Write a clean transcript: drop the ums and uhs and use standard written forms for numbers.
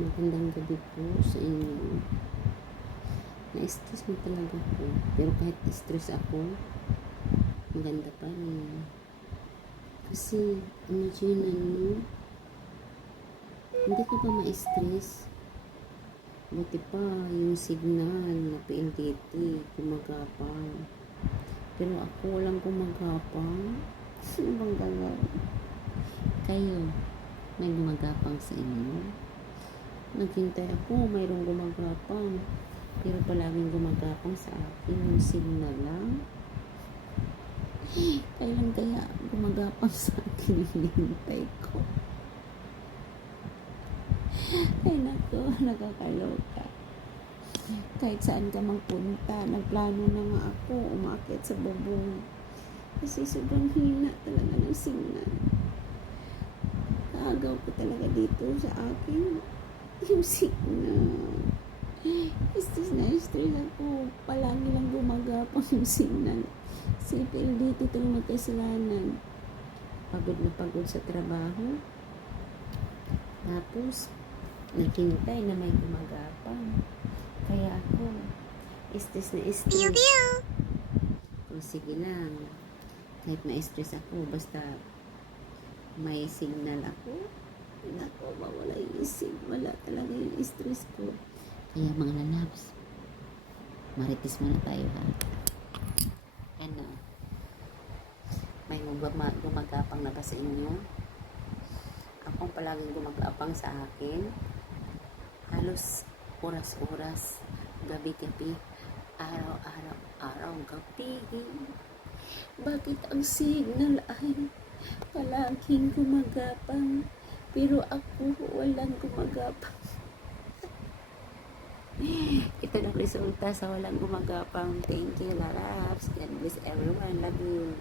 Magandang gabi po sa inyo. Na-stress mo talaga po. Pero kahit stress ako, maganda pa rin. Kasi, imagine mo, hindi ka pa ma-stress. Buti pa yung signal na PLDT, gumagapang. Pero ako walang gumagapang. Sino bang gagawin? Kayo, may gumagapang sa inyo? Naghintay ako, mayroong gumagapang. Pero palaging gumagapang sa akin yung signal lang. Kailan kaya gumagapang sa akin yung hinintay ko? Ay nako, nakakaloka. Kahit saan ka magpunta, nagplano na nga ako, umakyat sa bubong. Kasi sobrang hina talaga ng signal. Naagaw ko talaga dito sa akin. Yung signal. Stress na stress ako. Palagi lang gumagapang yung signal. Si PLDT itong magkasalanan. Pagod na pagod sa trabaho. Tapos, naghintay na may gumagapang. Kaya ako, stress na stress. O sige lang. Kahit ma-stress ako, basta may signal ako. Nako, mawala yung isip. Wala talaga yung stress ko. Kaya mga lalabs, marites muna tayo ha. Ano? May gumagapang na ba sa inyo? Akong palaging gumagapang sa akin. Halos oras-oras, gabi-gabi, araw-araw, gabi. Bakit ang signal ay palaging gumagapang? Pero ako walang gumagapang. Ito na resulta sa walang gumagapang. Thank you, lalabs. God bless everyone. Love you.